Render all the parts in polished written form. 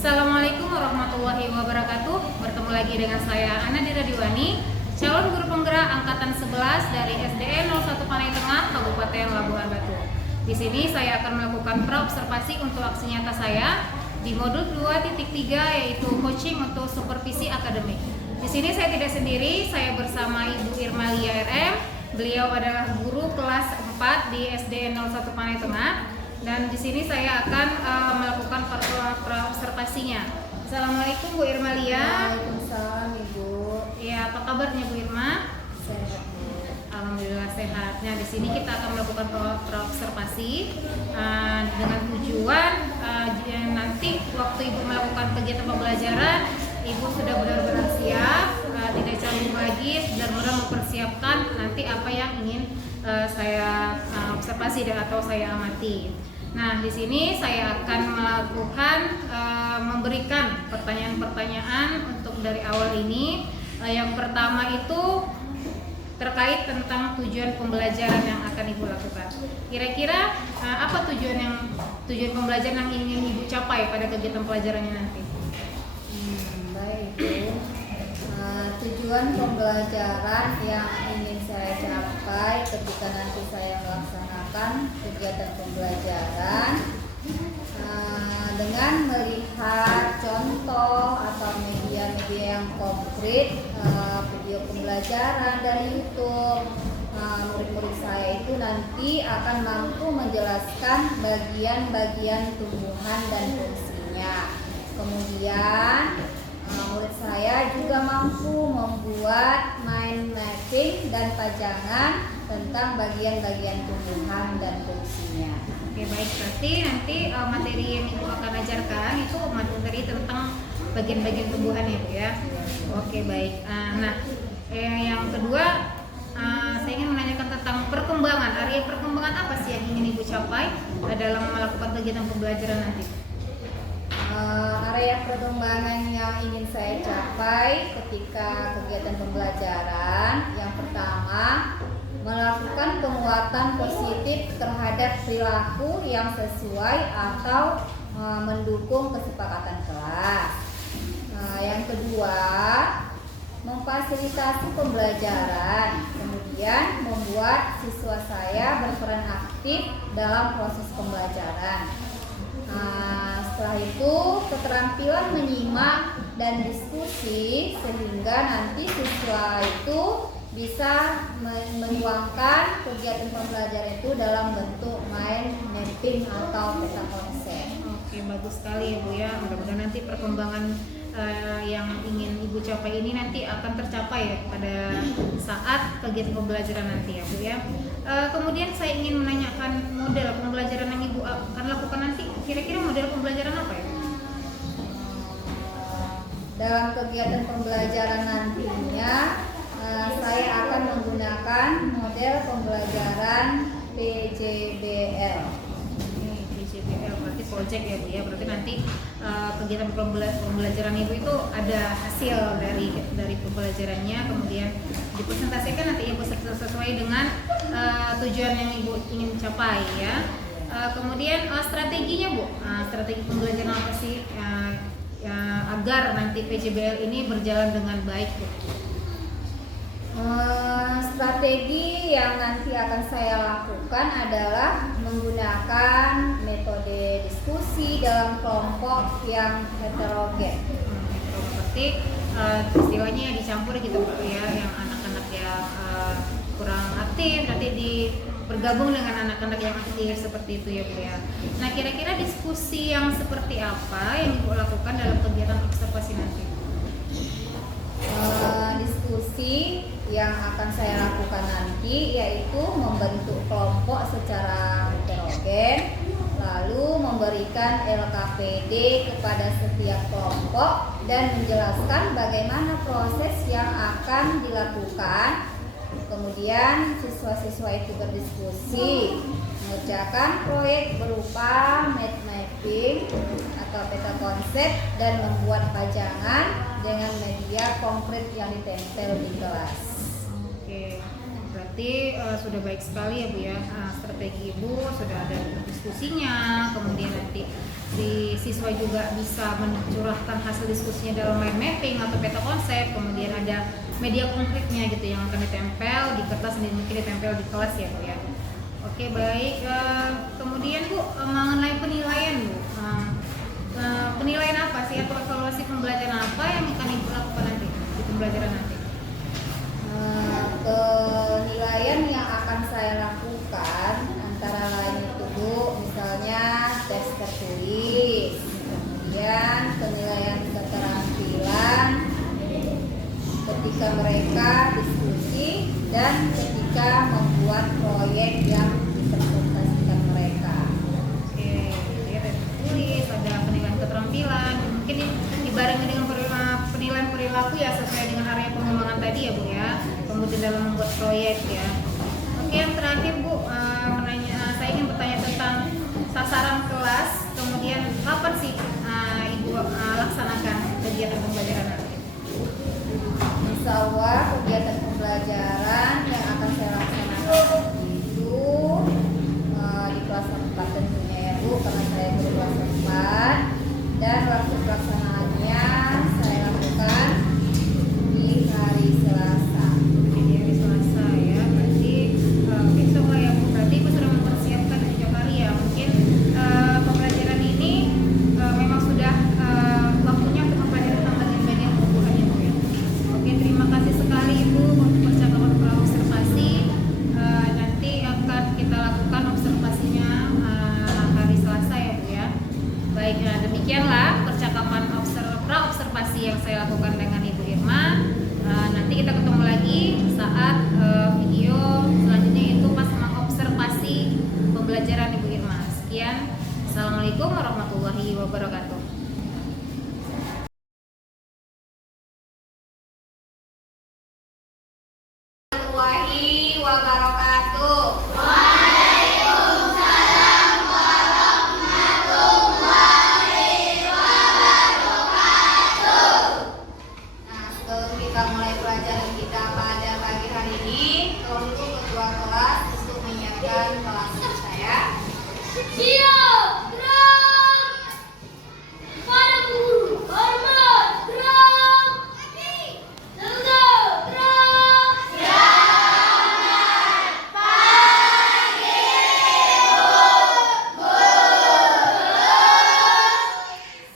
Assalamualaikum warahmatullahi wabarakatuh. Bertemu lagi dengan saya Ana Dira Diwani, calon guru penggerak angkatan 11 dari SDN 01 Panai Tengah, Kabupaten Labuhan Batu. Di sini saya akan melakukan praobservasi untuk aksi nyata saya di modul 2.3 yaitu coaching untuk supervisi akademik. Di sini saya tidak sendiri, saya bersama Ibu Irmalia RM. Beliau adalah guru kelas 4 di SDN 01 Panai Tengah. Dan di sini saya akan melakukan praobservasinya. Assalamualaikum Bu Irmalia. Waalaikumsalam Ibu. Ya, apa kabarnya Bu Irma? Sehat Bu. Alhamdulillah sehat. Nah, di sini kita akan melakukan praobservasi dengan tujuan nanti waktu Ibu melakukan kegiatan pembelajaran, Ibu sudah benar-benar siap, tidak canggung lagi, benar-benar mempersiapkan nanti apa yang ingin saya observasi dan atau saya amati. Nah, di sini saya akan melakukan memberikan pertanyaan-pertanyaan untuk dari awal ini. Yang pertama itu terkait tentang tujuan pembelajaran yang akan Ibu lakukan. Kira-kira apa tujuan pembelajaran yang ingin Ibu capai pada kegiatan pelajarannya nanti? Baik Bu. Tujuan pembelajaran yang ingin saya capai ketika nanti saya melaksanakan kegiatan pembelajaran dengan melihat contoh atau media-media yang konkret, video pembelajaran dari YouTube. Murid-murid saya itu nanti akan mampu menjelaskan bagian-bagian tumbuhan dan fungsinya. Kemudian murid saya juga mampu membuat mind mapping dan pajangan tentang bagian-bagian tumbuhan dan fungsinya. Oke, baik, berarti nanti materi yang Ibu akan ajarkan itu materi tentang bagian-bagian tumbuhan ya Bu ya. Oke, baik. Nah, yang kedua saya ingin menanyakan tentang perkembangan. Area perkembangan apa sih yang ingin Ibu capai dalam melakukan kegiatan pembelajaran nanti? Area perkembangan yang ingin saya capai ketika kegiatan pembelajaran, yang pertama melakukan penguatan positif terhadap perilaku yang sesuai atau mendukung kesepakatan kelas. Yang kedua, memfasilitasi pembelajaran, kemudian membuat siswa saya berperan aktif dalam proses pembelajaran. Setelah itu keterampilan menyimak dan diskusi sehingga nanti siswa itu bisa menuangkan kegiatan pembelajaran itu dalam bentuk mind mapping atau peta konsep. Oke, bagus sekali ya Bu ya. Mudah-mudahan nanti perkembangan yang ingin Ibu capai ini nanti akan tercapai ya pada saat kegiatan pembelajaran nanti ya Bu ya. Kemudian saya ingin menanyakan model pembelajaran yang Ibu akan lakukan nanti. Kira-kira model pembelajaran apa ya? Dalam kegiatan pembelajaran nantinya saya akan menggunakan model pembelajaran PJBL. PJBL berarti project ya Bu ya. Berarti nanti kegiatan pembelajaran Ibu itu ada hasil dari pembelajarannya, kemudian dipresentasikan nanti Ibu sesuai dengan tujuan yang Ibu ingin capai ya. Kemudian strateginya Bu, strategi pembelajaran apa sih agar nanti PJBL ini berjalan dengan baik Bu? Strategi yang nanti akan saya lakukan adalah menggunakan metode diskusi dalam kelompok yang heterogen. Berarti istilahnya dicampur gitu Bu ya, yang anak-anak yang kurang aktif nanti bergabung dengan anak-anak yang aktif seperti itu ya Bu ya. Nah, kira-kira diskusi yang seperti apa yang Ibu lakukan dalam kegiatan observasi nanti? Diskusi yang akan saya lakukan nanti yaitu membentuk kelompok secara heterogen, lalu memberikan LKPD kepada setiap kelompok dan menjelaskan bagaimana proses yang akan dilakukan. Kemudian siswa-siswa itu berdiskusi, mengerjakan proyek berupa mind mapping atau peta konsep dan membuat pajangan dengan media konkret yang ditempel di kelas. Oke, berarti berarti sudah baik sekali ya Bu ya. Strategi Ibu sudah ada diskusinya, kemudian nanti si siswa juga bisa mencurahkan hasil diskusinya dalam mind mapping atau peta konsep, kemudian ada media konkretnya gitu yang akan ditempel di kertas dan mungkin ditempel di kelas ya Bu ya. Oke baik, kemudian Bu mengenai penilaian Bu, penilaian apa sih atau evaluasi pembelajaran apa yang akan Ibu lakukan nanti di pembelajaran nanti? Penilaian yang akan saya lakukan antara lain itu Bu, misalnya tes tertulis, kemudian penilaian keterampilan ketika mereka diskusi dan ketika membuat proyek yang dipresentasikan mereka. Oke, jadi ada tertulis, ada penilaian keterampilan, mungkin dibarengi dengan penilaian perilaku ya sesuai dengan area pengembangan tadi ya Bu ya, kemudian dalam membuat proyek ya. Oke, yang terakhir Bu, saya ingin bertanya tentang sasaran kelas, kemudian kapan sih Ibu laksanakan kegiatan pembelajaran nanti? Insya Allah kegiatan pembelajaran yang akan saya laksanakan itu di kelas 4 tentunya ya Bu, karena saya guru kelas 4, dan waktu pelaksanaannya saya lakukan di hari Selasa. Di hari Selasa ya, berarti besok lah ya Bu, berarti Ibu sudah mempersiapkan dari jauh hari ya. Mungkin pembelajaran ini memang sudah waktunya untuk mempelajari tentang bagian-bagian kebutuhan ya Bu ya. Oke, terima kasih sekali Ibu untuk percakapan observasi. Nanti akan kita lakukan observasinya hari Selasa ya Bu ya. Baik, demikianlah percakapan observasi yang saya lakukan dengan Ibu Irma. Nanti kita ketemu lagi saat video selanjutnya, itu pas mengobservasi pembelajaran Ibu Irma. Sekian, Assalamualaikum warahmatullahi wabarakatuh. Warahmatullahi wabarakatuh. Nah, sebelum kita mulai pelajaran kita pada pagi hari ini, tolong dulu ketua kelas untuk menyiapkan kelas kita ya. Siap, gerak. Pada guru, hormat, gerak. Satu, gerak.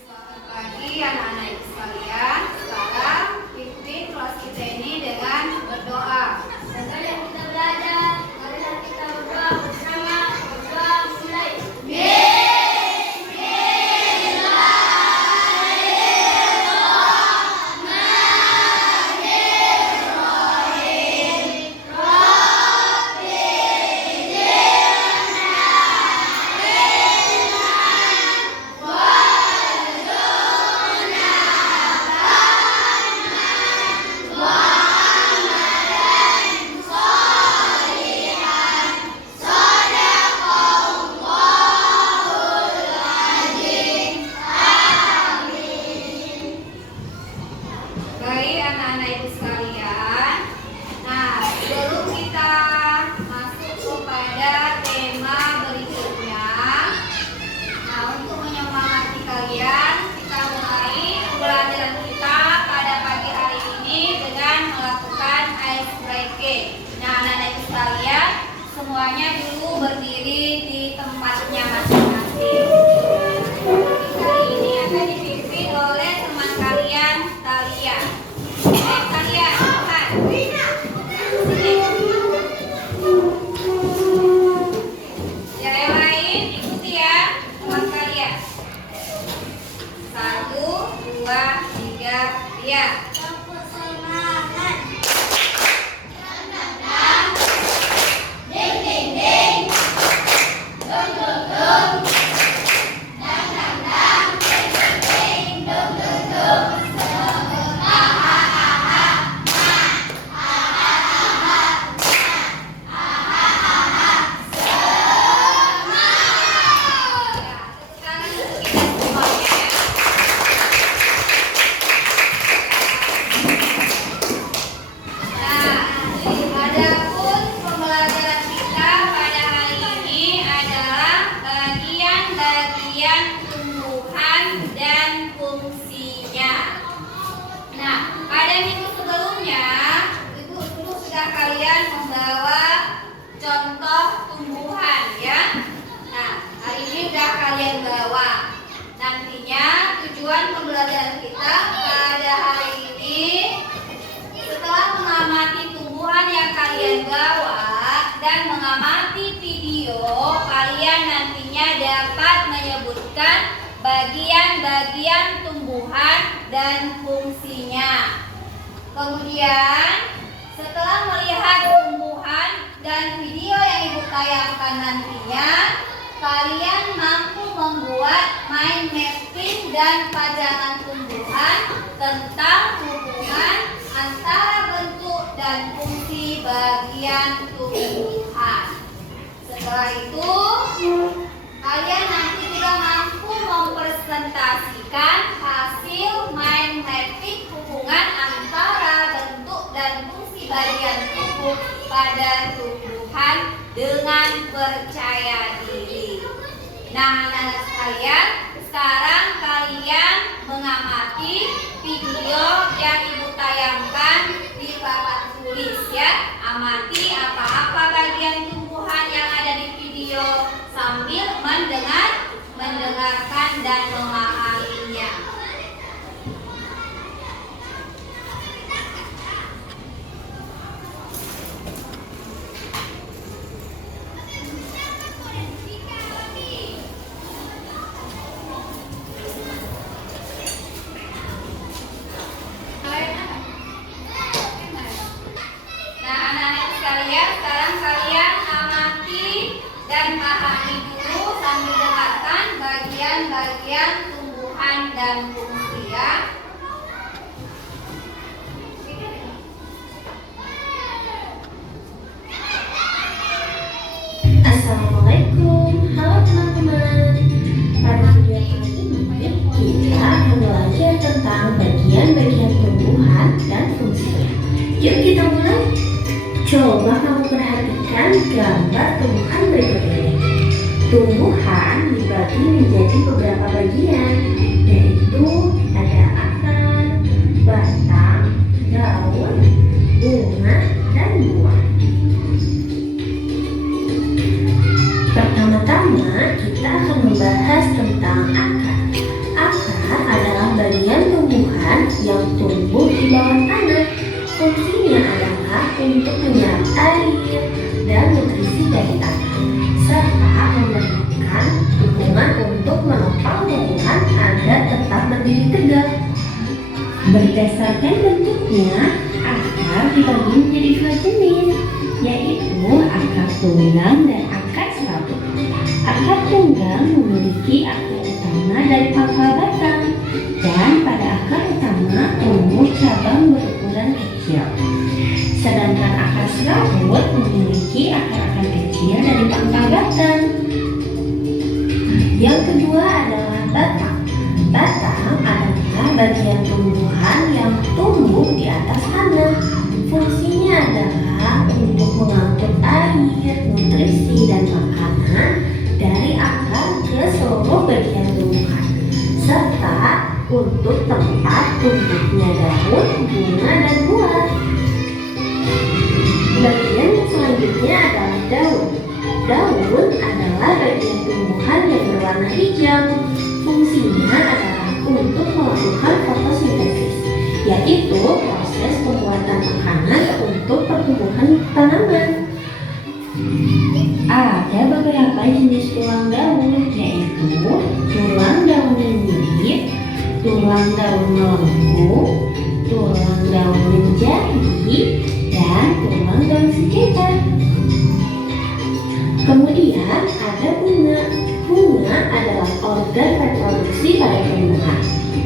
Selamat pagi anak-anak ibu sekalian. Sekarang pimpin kelas kita ini dengan berdoa. Sekarang kita belajar, marilah kita berdoa bersama. Berdoa mulai. Baik anak-anak ibu sekalian. Nah, sebelum kita masuk kepada tema berikutnya, nah untuk menyemangati kalian, kita mulai pembelajaran kita pada pagi hari ini dengan melakukan ice breaking. Nah, anak-anak ibu sekalian, semuanya dulu berdiri di tempatnya masing-masing. Kali ini akan dipimpin oleh teman kalian, Talia. Talia, Tuhan. Ya, yang lain ikuti ya, teman kalian. 1, 2, 3, ya. Semangat. Ding ding ding. Dum dum dum. dapat menyebutkan bagian-bagian tumbuhan dan fungsinya. Kemudian, setelah melihat tumbuhan dan video yang Ibu tayangkan nantinya, kalian mampu membuat mind mapping dan pajangan tumbuhan tentang hubungan antara bentuk dan fungsi bagian tumbuhan. Setelah itu, kalian nanti juga mampu mempresentasikan hasil mind mapping hubungan antara bentuk dan fungsi bagian tubuh pada tumbuhan dengan percaya diri. Nah, anak-anak sekalian, sekarang kalian mengamati video yang Ibu tayangkan di papan tulis ya. Amati apa-apa bagian tumbuhan yang ada di video sambil mendengarkan dan memahaminya. Nah, anak-anak sekalian, sekarang kalian amati dan pahami dulu sambil dengarkan bagian-bagian tumbuhan dan fungsi ya. Assalamualaikum, halo teman-teman. Pada video kali ini kita akan belajar tentang bagian-bagian tumbuhan dan fungsinya. Yuk kita mulai. Coba kamu perhatikan gambar tumbuhan berikut ini. Tumbuhan dibagi menjadi beberapa bagian, yaitu ada akar, batang, daun, bunga, dan buah. Pertama-tama kita akan membahas tentang akar. Akar adalah bagian tumbuhan yang tumbuh di bawah tanah. Fungsinya adalah untuk menyerap air dan nutrisi dari tanah, serta memberikan dukungan untuk menopang tumbuhan agar tetap berdiri tegak. Berdasarkan bentuknya, akar dibagi menjadi dua jenis, yaitu akar tunggang dan akar serabut. Akar tunggang memiliki akar utama dari pangkal batang, dan pada akar utama tumbuh cabang berukuran kecil. Sedangkan akar serabut memiliki akar-akar kecil dari pangkal batang. Yang kedua adalah batang. Batang adalah bagian tumbuhan yang tumbuh di atas tanah. Fungsinya adalah untuk mengangkut air, nutrisi, dan makanan dari akar ke seluruh bagian tumbuhan, serta untuk tempat tumbuhnya daun, bunga, dan buah. Bagian selanjutnya adalah daun. Daun adalah bagian tumbuhan yang berwarna hijau. Fungsinya adalah untuk melakukan fotosintesis, yaitu proses pembuatan makanan untuk pertumbuhan tanaman. Ada beberapa jenis tulang daun, yaitu tulang daun menyilip, tulang daun melengkung, tulang daun menjadi, dan tulang daun sekitar. Kemudian ada bunga. Bunga adalah organ reproduksi pada tumbuhan.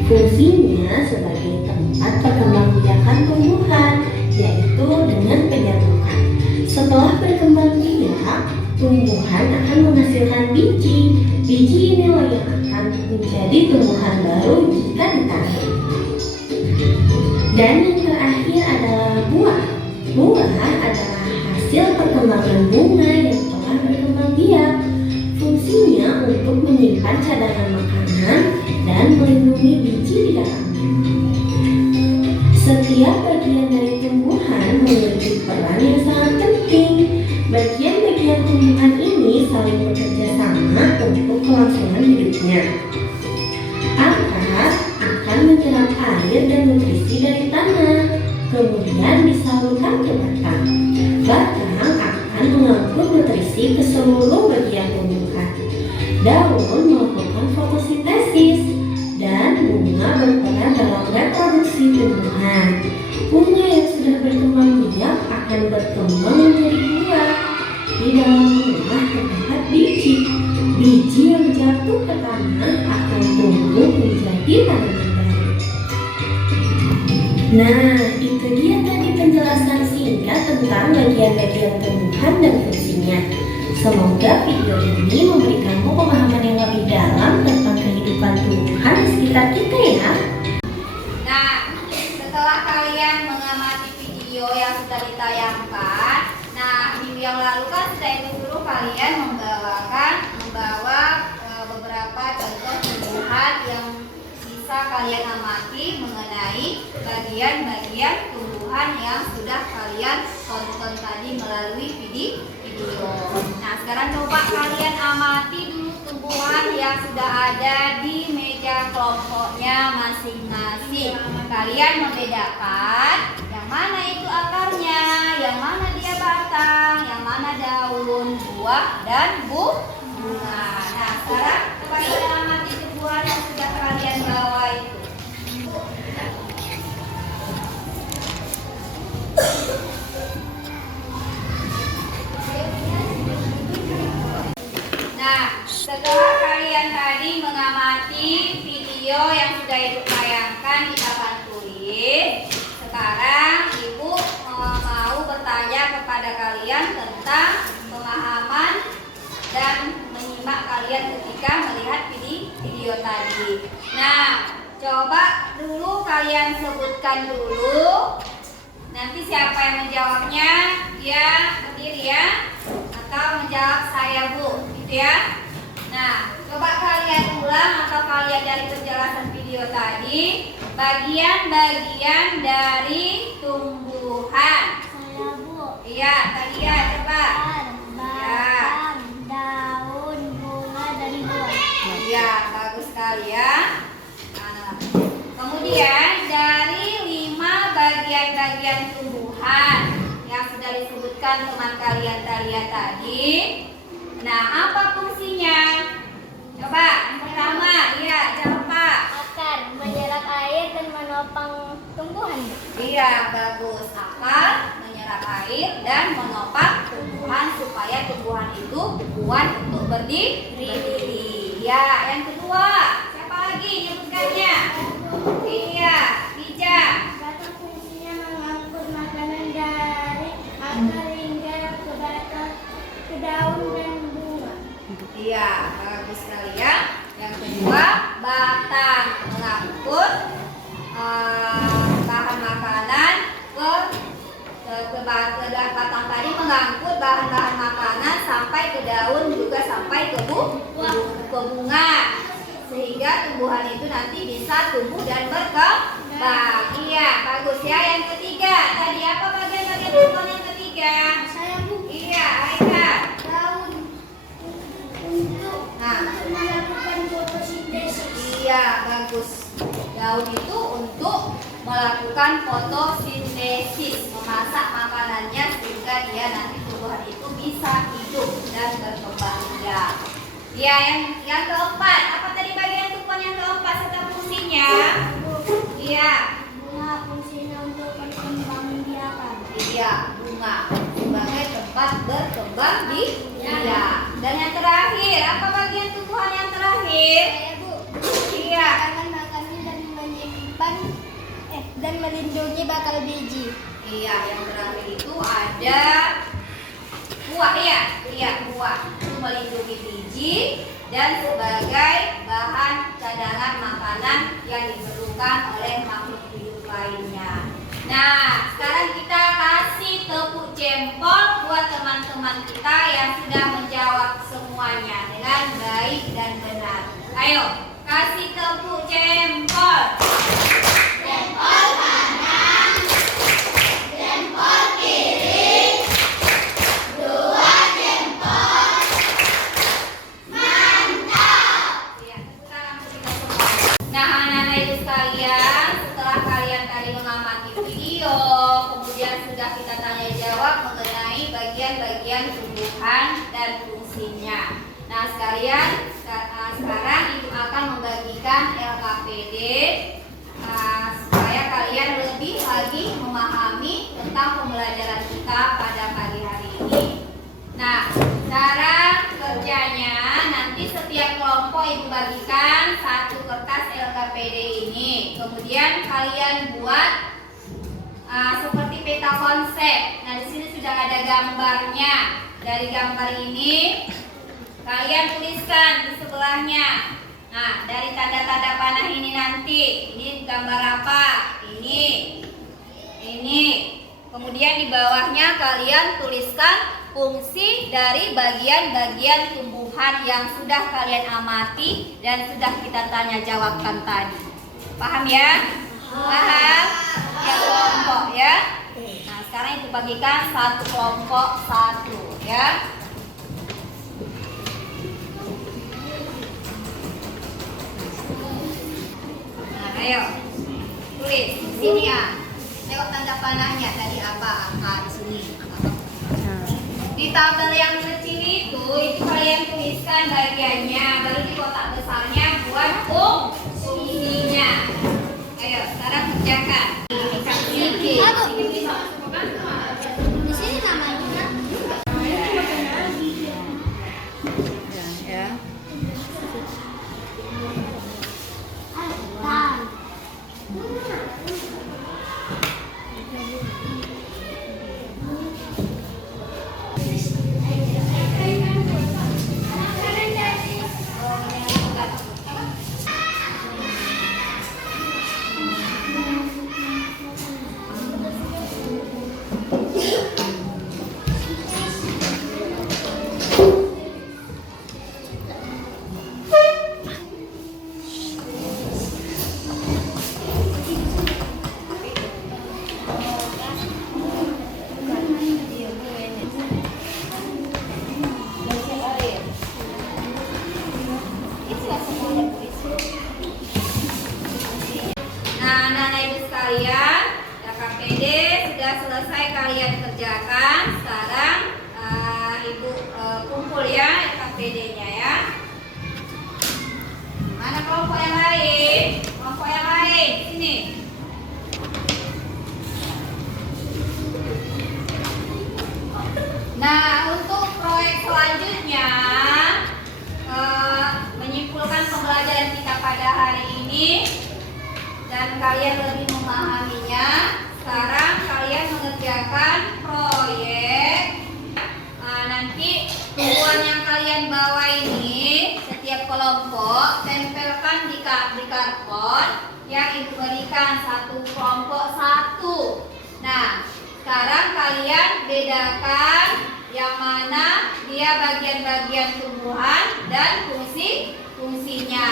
Fungsinya sebagai tempat perkembangbiakan tumbuhan, yaitu dengan penyerbukan. Setelah berkembang biak, tumbuhan akan menghasilkan biji. Biji inilah yang akan menjadi tumbuhan baru jika ditanam. Dan yang terakhir adalah buah. Buah adalah hasil perkembangan bunga yang telah berkembang biak. Fungsinya untuk menyimpan cadangan makanan dan melindungi biji di dalamnya. Setiap bagian dari tumbuhan memiliki peran yang sangat penting. Bagian-bagian tumbuhan ini saling bekerja sama untuk kelangsungan hidupnya. Akar akan menyerap air dan nutrisi dari tanah, kemudian disalurkan ke batang. Batang akan mengangkut nutrisi ke seluruh bagian tumbuhan. Daun dalam rumah terdapat biji. Biji yang jatuh ke tanah akan tumbuh menjadi tanaman baru. Nah, itu dia tadi penjelasan singkat tentang bagian-bagian tumbuhan dan fungsinya. Semoga video ini memberikanmu pemahaman yang lebih dalam tentang kehidupan tumbuhan di sekitar kita ya. Nah, setelah kalian mengamati video yang sudah ditayangkan, nah minggu yang lalu kan sudah itu dulu kalian membawa beberapa contoh tumbuhan yang bisa kalian amati mengenai bagian-bagian tumbuhan yang sudah kalian tonton tadi melalui video. Nah, sekarang coba kalian amati dulu tumbuhan yang sudah ada di meja kelompoknya masing-masing. Kalian membedakan yang mana itu akarnya, yang mana dia batang, yang mana daun, buah, dan bunga. Nah, sekarang coba kalian amati tumbuhan yang sudah kalian bawa itu. Nah, setelah kalian tadi mengamati video yang sudah Ibu tayangkan di papan tulis, sekarang Ibu mau bertanya kepada kalian tentang pemahaman dan menyimak kalian ketika melihat video tadi. Nah, coba dulu kalian sebutkan dulu. Nanti siapa yang menjawabnya, dia berdiri ya, atau menjawab saya Bu, gitu ya. Nah, coba kalian ulang atau kalian dari penjelasan video tadi bagian-bagian dari tumbuhan. Saya Bu. Iya, tadi ya, coba. Batang, daun, bunga, dan buah. Iya, bagus sekali ya. Nah, kemudian dari 5 bagian-bagian tumbuhan yang sudah disebutkan teman kalian tadi, nah apa fungsinya? Coba yang pertama, iya, jawab Pak. Akar, menyerap air dan menopang tumbuhan. Iya, bagus. Akar menyerap air dan menopang tumbuhan supaya tumbuhan itu kuat untuk berdiri. Ya, yang kedua, siapa lagi nyebutkannya? Iya, bijak. Batang fungsinya mengangkut makanan dari akar hingga ke batang, ke daun dan bunga. Iya, bagus sekali ya. Yang kedua, batang mengangkut bahan makanan ke batang tadi mengangkut bahan-bahan makanan sampai ke daun juga sampai ke bunga, sehingga tumbuhan itu nanti bisa tumbuh dan berkembang. Iya, bagus ya. Yang ketiga, tadi apa bagian-bagian tumbuhan yang ketiga? Saya Bu. Iya, Aika. Daun untuk Nah, melakukan fotosintesis. iya, bagus. Daun itu untuk melakukan fotosintesis, memasak makanannya sehingga dia nanti tumbuhan itu bisa hidup dan berkembang biak. Ya, yang keempat, apa tadi bagian tumbuhan yang keempat serta fungsinya? Iya, Bunga fungsinya untuk berkembang biakan. iya, bunga sebagai tempat berkembang biak. Dan yang terakhir, apa bagian tumbuhan yang terakhir? Saya Bu. Iya. Akan makannya dan menyimpan dan melindungi bakal biji. Iya, yang terakhir itu ada buah ya. Iya, buah itu melindungi biji dan sebagai bahan cadangan makanan yang diperlukan oleh makhluk hidup lainnya. Nah, sekarang kita kasih tepuk jempol buat teman-teman kita yang sudah menjawab semuanya dengan baik dan benar. Ayo, kasih tepuk jempol. Jempol kanan, jempol kiri, 2 jempol. Mantap. Ya, tepuk tangan untuk kita semua. Nah, anak-anak ibu sekalian, setelah kalian tadi mengamati video, kemudian sudah kita tanya jawab mengenai bagian-bagian tumbuhan dan fungsinya. Nah, sekarang ibu akan membagikan LKPD supaya kalian lebih lagi memahami tentang pembelajaran kita pada pagi hari ini. Nah, kita konsep. Nah, di sini sudah ada gambarnya. Dari gambar ini kalian tuliskan di sebelahnya. Nah, dari tanda-tanda panah ini nanti, ini gambar apa? Ini. Kemudian di bawahnya kalian tuliskan fungsi dari bagian-bagian tumbuhan yang sudah kalian amati dan sudah kita tanya jawabkan tadi. Paham ya? Paham? Ya, kelompok ya. Nah, sekarang itu bagikan satu kelompok satu ya. Nah, ayo tulis di sini ya. Tengok tanda panahnya tadi apa angka di sini. Di tabel yang kecil itu kalian tuliskan bagiannya, baru di kotak besarnya buat fungsinya. Ayo sekarang kerjakan. Di sini namanya. Ya. Nah, anak-anak ibu sekalian, KPD sudah selesai kalian kerjakan. Sekarang ibu kumpul ya KPD-nya ya. Mana kelompok yang lain? Kelompok yang lain, sini. Nah, untuk proyek selanjutnya menyimpulkan pembelajaran kita pada hari ini dan kalian lebih memahaminya. Sekarang kalian mengerjakan proyek. Nanti tumbuhan yang kalian bawa ini setiap kelompok tempelkan di karton yang ibu berikan satu kelompok satu. Nah, sekarang kalian bedakan yang mana dia bagian-bagian tumbuhan dan fungsinya.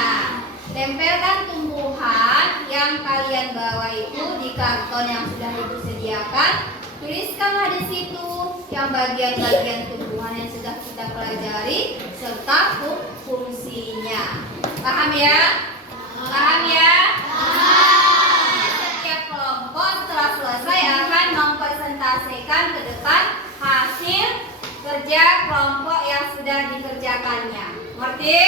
Tempelkan tumbuhan yang kalian bawa itu di karton yang sudah ibu sediakan. Tuliskanlah di situ yang bagian-bagian tumbuhan yang sudah kita pelajari serta fungsinya. Paham ya? Paham ya? Setiap kelompok setelah selesai akan mempresentasikan ke depan hasil kerja kelompok yang sudah dikerjakannya. Ngerti?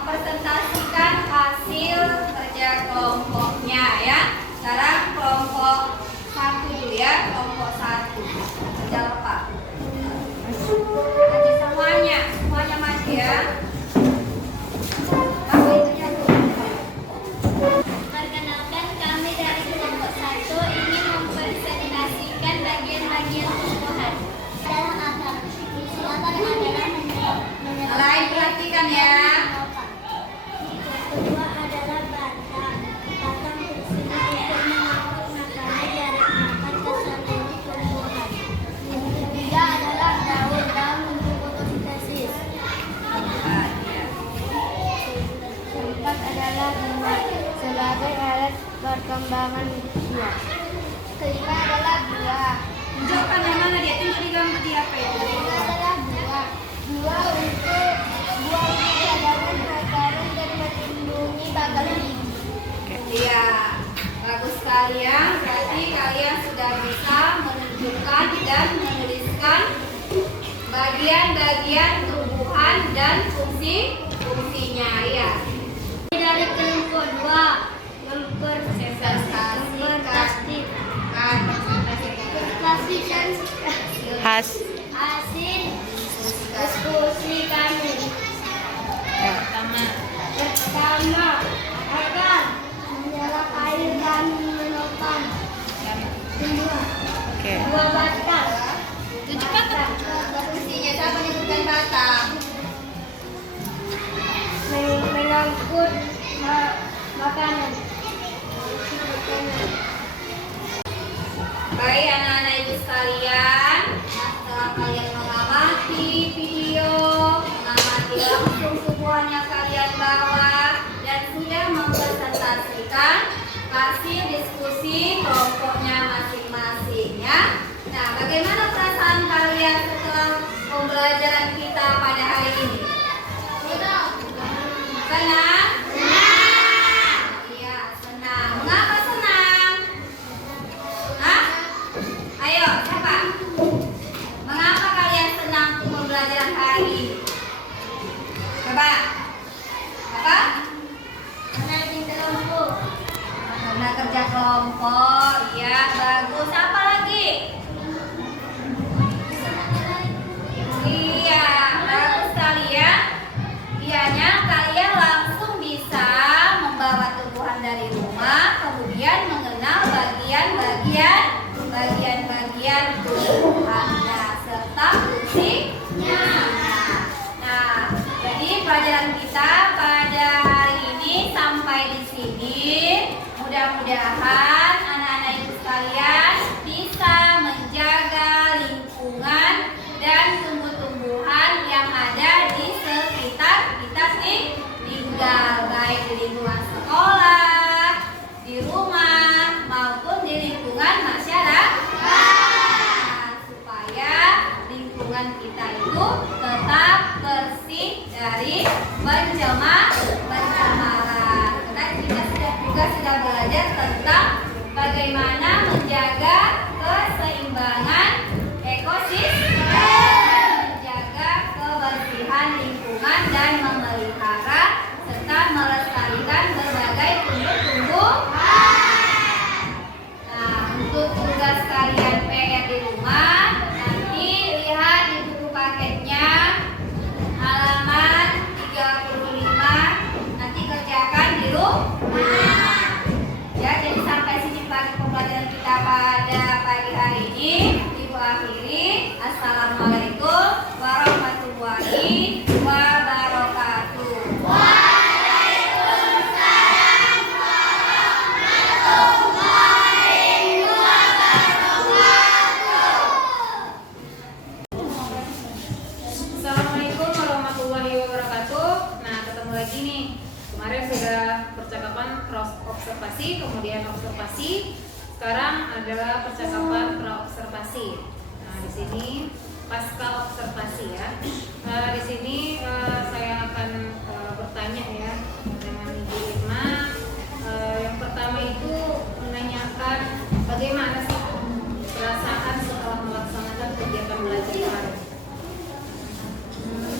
mempresentasikan hasil kerja kelompoknya ya. Sekarang kelompok bilangan 2. Kelima adalah 2. Tunjukkan yang mana dia, tunjuk di gambar di apa itu. Kelima adalah 2. 2 untuk cadangan makanan dan melindungi bagal gigi. Iya, bagus sekali ya. Berarti kalian sudah bisa menunjukkan dan menuliskan bagian-bagian tumbuhan dan fungsinya ya. Dari kelompok 2 hasil diskusi kami. Pertama, agar menyerap air dan menopang. Kedua, dua batang. Fungsinya siapa menyebutkan batang? Mengangkut makanan. Baik anak-anak ibu sekalian, setelah kalian mengamati video, mengamati langsung tumbuhan yang kalian bawa dan sudah mempresentasikan hasil diskusi kelompoknya masing-masing ya. Nah, bagaimana perasaan kalian setelah pembelajaran kita pada hari ini? Senang? Iya, senang. Mengapa senang? Hah? Ayo, siapa? Mengapa kalian senang pembelajaran hari ini? Coba. Apa? Karena kerja kelompok. Iya, bagus. Apa lagi? Iya, bagus sekali ya. Dianya kalian langsung bisa membawa tumbuhan dari rumah, kemudian mengenal bagian-bagian tumbuhannya serta fungsinya. Nah, jadi pelajaran kita pada hari ini sampai di sini. Mudah-mudahan anak-anak ibu sekalian bisa menjaga lingkungan dan tumbuh-tumbuhan yang ada di sekitar kita tinggal, baik di lingkungan sekolah, di rumah, maupun di lingkungan masyarakat, supaya lingkungan kita itu tetap bersih dari pencemaran. Karena kita juga sudah belajar tentang bagaimana menjaga keseimbangan ekosistem, menjaga kebersihan lingkungan dan memelihara serta melestarikan berbagai tumbuh-tumbuhan. Nah, untuk tugas kalian PR di rumah, nanti lihat di buku paketnya halaman 35, nanti kerjakan di rumah. Ya, jadi sampai sini pembelajaran kita pada pagi hari ini. Ibu akhiri. Assalamualaikum warahmatullahi wabarakatuh. Assalamualaikum warahmatullahi wabarakatuh. Nah, ketemu lagi nih. Kemarin sudah percakapan cross observasi, kemudian observasi. Sekarang adalah percakapan pra-observasi. Nah, di sini pasca observasi ya. Di sini saya akan bertanya ya dengan Ibu Irma. Yang pertama itu menanyakan bagaimana sih perasaan setelah melaksanakan kegiatan belajar kemarin?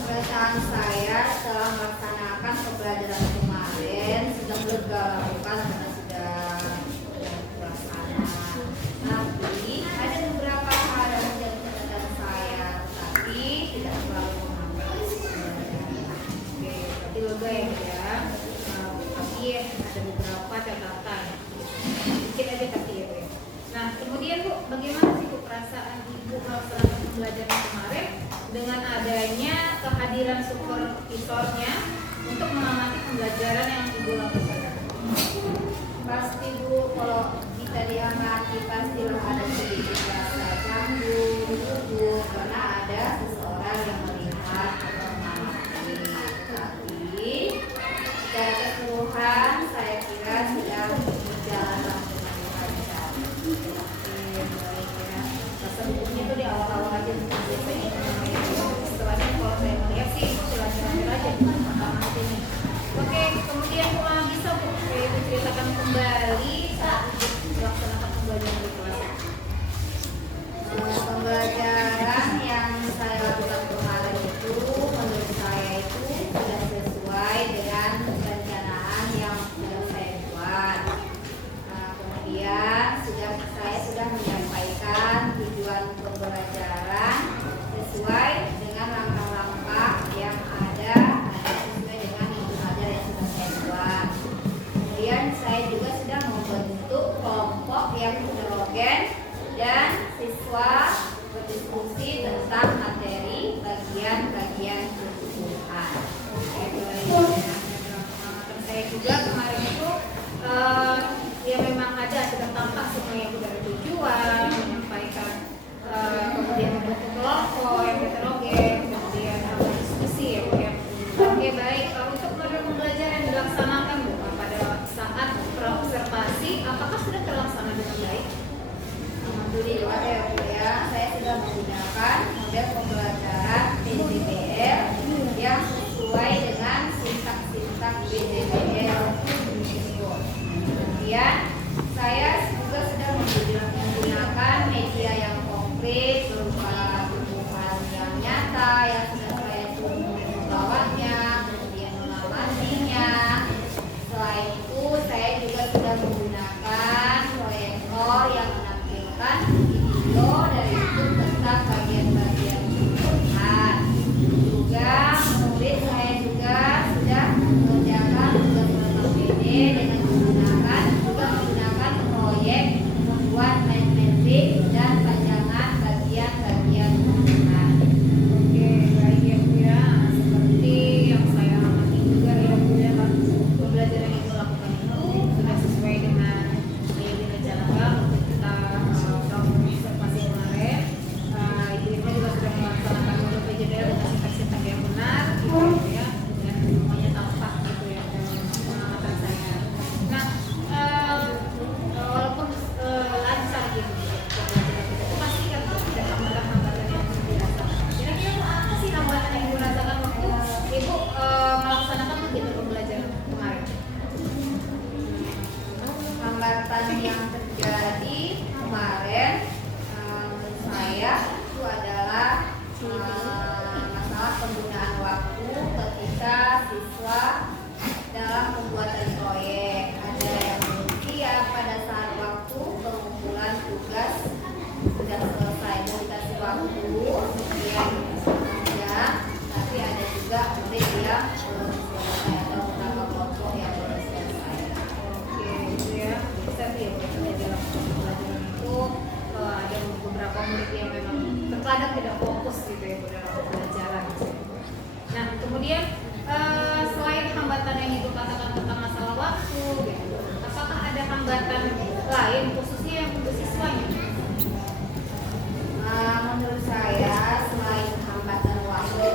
Perasaan saya setelah melaksanakan pembelajaran kemarin sudah lega karena sudah terlaksana. Tapi ada beberapa hal yang menjadi catatan saya, tapi tidak terlalu menghambat. Oke, berarti lega ya. Tapi ada beberapa catatan. Sedikit aja tapi ya Bu ya. Nah, kemudian Bu, bagaimana sih Bu perasaan Ibu melaksanakan pembelajaran kemarin dengan adanya kehadiran supervisornya untuk mengamati pembelajaran yang Ibu lakukan? Pasti Bu, kalau kita diamati pastilah ada sedikit rasa canggung, gugup karena ada seseorang yang melihat atau mengamati. Tapi secara keseluruhan saya kira sudah berjalan dengan yang heterogen dan siswa berdiskusi tentang materi bagian-bagian kebutuhan. Oke, baik. Saya juga kemarin itu ya memang ada sudah tampak semuanya itu dari tujuan, menyampaikan kemudian membentuk kelompok yang heterogen, kemudian diskusi ya Bu ya. Oke, baik. Untuk modul pembelajaran yang dilaksanakan Bu pada saat praobservasi, apakah sudah terlaksana dengan baik? Alhamdulillah ya Bu ya, saya sudah menggunakan model pembelajaran BJBL yang sesuai dengan sintak-sintak BJBL. Kemudian saya juga sudah menggunakan media yang konkret berupa tumbuhan yang nyata yang sudah saya membawanya, kemudian mengamatinya. Selain itu saya juga sudah menggunakan proyektor yang menampilkan video dari YouTube tentang bagian-bagian kebutuhan. Juga murid saya juga sudah mengerjakan tugas PPD dengan menggunakan proyek membuat mind mapping dan panjangan bagian-bagian kebutuhan. Oke, baik ya Bu ya. Seperti yang saya amati juga ya Bu ya, pembelajaran yang dilakukan itu sudah sesuai dengan yang direncanakan untuk kita observasi kemarin. Ibu juga sudah melaksanakan modul PJDL dengan sintak-sintak yang benar gitu ya, dan semuanya tampak gitu ya dalam pengamatan saya. Nah, walaupun lancar gitu pembelajaran kita, itu pasti kan ada hambatan-hambatan yang dirasakan. Kira-kira apa sih hambatan yang dirasakan waktu Ibu melaksanakan kegiatan pembelajaran kemarin? Hambatan yang terjadi kemarin menurut saya itu adalah masalah penggunaan waktu ketika siswa dalam pembuatan proyek. Ada yang siap pada saat waktu pengumpulan tugas sudah selesai, dikasih waktu sekian jam, tapi ada juga murid yang belum selesai atau beberapa kelompok yang belum selesai. Oke, gitu ya. Bisa sih ya Bu, dalam pembelajaran itu ada beberapa murid yang memang terkadang tidak fokus gitu ya Bu dalam pembelajaran. Nah, kemudian selain hambatan yang Ibu katakan tentang masalah waktu gitu, apakah ada hambatan lain khususnya yang untuk siswanya? Menurut saya selain hambatan waktu,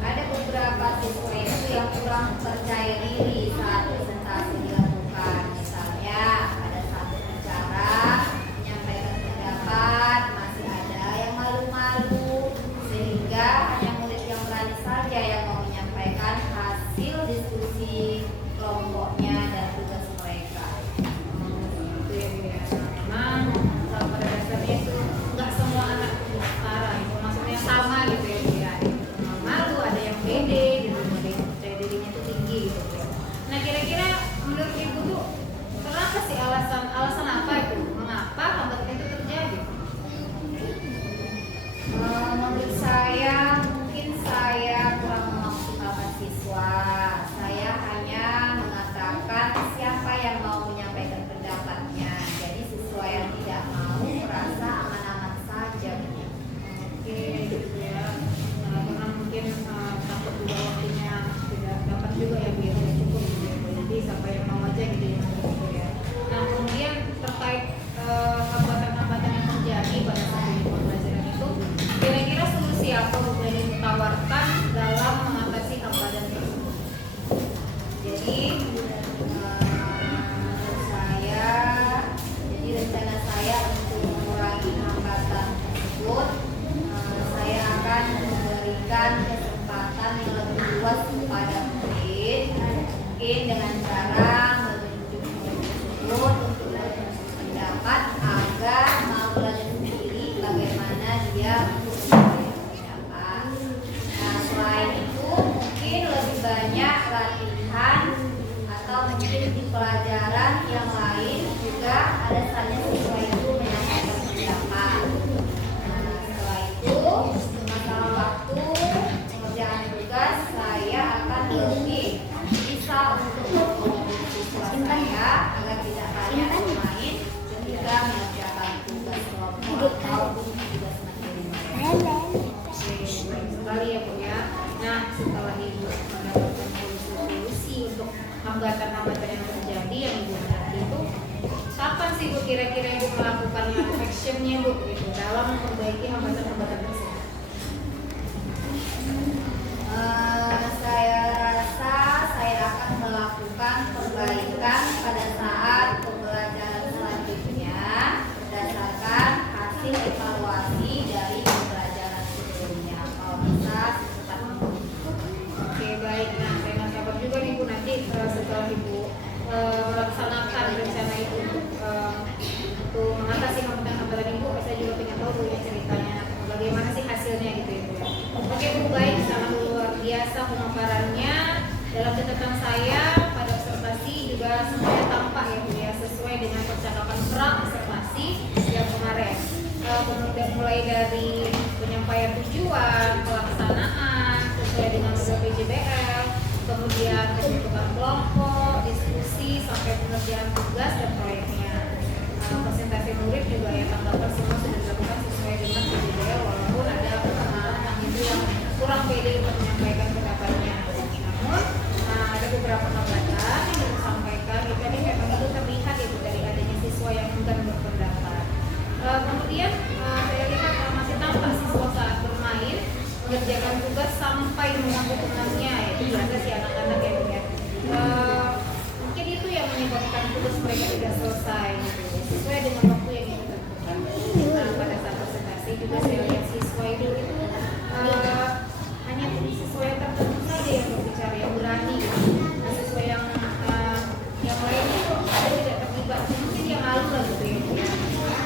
ada beberapa siswa itu yang kurang percaya diri saat presentasi dilakukan. Misalnya pada saat berbicara, menyampaikan pendapat, masih ada yang malu-malu, sehingga hanya murid yang berani saja yang mau menyampaikan hasil diskusi kelompoknya dan tugas mereka. Itu ya Bu ya. Memang pada dasarnya itu nggak semua anak setara itu, maksudnya sama gitu ya Bu ya. Ada yang malu, ada yang pede gitu, ada yang percaya dirinya itu tinggi gitu Bu ya. Nah, kira-kira menurut Ibu tuh kenapa sih alasan apa itu? Mengapa hambatan itu terjadi? Menurut saya mungkin saya kurang memaksimalkan siswa. Saya hanya mengatakan siapa yang mau menyampaikan pendapatnya. Jadi siswa yang tidak mau merasa aman-aman saja. Oke, gitu ya. Karena mungkin takut juga waktunya tidak dapat juga ya Bu ya, tidak cukup gitu ya Bu. Jadi siapa yang mau aja gitu ya gitu ya. Nah, kemudian terkait hambatan-hambatan yang terjadi pada saat ini pembelajaran itu, kira-kira solusi apa yang ditawarkan dalam mengatasi hambatan tersebut? Jadi menurut saya, jadi rencana saya untuk mengurangi hambatan tersebut, saya akan memberikan kesempatan yang lebih luas kepada murid, mungkin dengan cara menunjuk murid tersebut untuk berpendapat agar mau belajar sendiri bagaimana dia untuk berpendapat. Nah, selain itu mungkin lebih banyak latihan atau mungkin di pelajaran yang lain juga ada saatnya siswa itu menyampaikan pendapat. Nah, setelah itu masalah waktu pengerjaan tugas saya akan lebih bisa untuk siswa saya agar tidak banyak bermain ketika kira-kira Ibu melakukan actionnya Bu gitu dalam memperbaiki hambatan-hambatan tersebut? Saya rasa saya akan melakukan perbaikan pada saat pembelajaran selanjutnya berdasarkan hasil evaluasi dari pembelajaran sebelumnya. Kalau bisa secepat mungkin. Oke baik, nah saya nggak sabar juga nih Bu nanti setelah Ibu melaksanakan rencana itu untuk mengatasi hambatan-hambatan Ibu, saya juga pengen tahu Bu ya ceritanya bagaimana sih hasilnya gitu ya Bu ya. Oke Bu, baik, sangat luar biasa pemaparannya. Dalam catatan saya pada observasi juga semuanya tampak ya Bu ya, sesuai dengan percakapan pra observasi yang kemarin. Kemudian mulai dari penyampaian tujuan, pelaksanaan sesuai dengan model PJBL, kemudian pembentukan kelompok, diskusi sampai pengerjaan tugas dan proyeknya. Presentasi murid juga ya tanggapan semua sudah dilakukan sesuai dengan PJBL walaupun ada anak itu yang kurang pede untuk menyampaikan pendapatnya. Namun ada beberapa hambatan yang disampaikan jadi memang itu terlihat itu dari adanya siswa yang enggan berpendapat. Kemudian saya lihat masih tampak siswa saat bermain mengerjakan tugas sampai mengganggu temannya, itu berarti si anak-anak ya. Mungkin itu yang menyebabkan tugas mereka tidak selesai gitu, sesuai dengan waktu yang ditentukan. Pada saat presentasi juga saya lihat siswa itu hanya siswa yang tertentu saja yang berbicara, yang berani gitu. Nah, siswa yang lain itu ada tidak terlibat, mungkin yang malu lah gitu ya.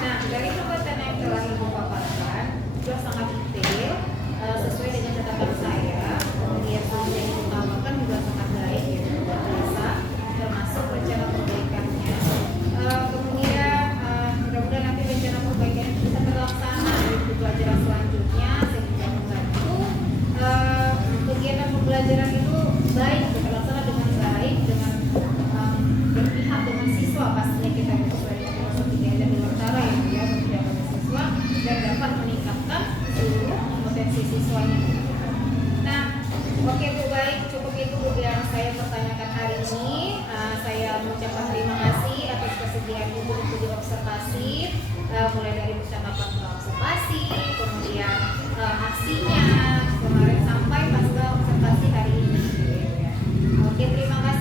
Nah, dari hambatan yang telah Ibu paparkan juga sangat detail sesuai dengan catatan saya. Kemudian yang diutamakan juga sangat baik ya, luar biasa, termasuk rencana perbaikannya. Kemudian mudah-mudahan nanti rencana perbaikan bisa terlaksana di pelajaran selanjutnya sehingga membantu kegiatan pembelajaran itu baik terlaksana dengan baik, dengan berpihak dengan siswa. Pastinya kita sesuai dengan filosofi dan Nusantara ya, berpihak pada siswa dan dapat meningkatkan seluruh potensi siswanya. Nah, oke Bu, baik, cukup itu Bu yang saya pertanyakan hari ini. Saya mengucapkan terima kasih atas kesediaan Ibu untuk diobservasi, mulai dari percakapan observasi, kemudian aksinya kemarin sampai pasca observasi hari ini. Oke, terima kasih.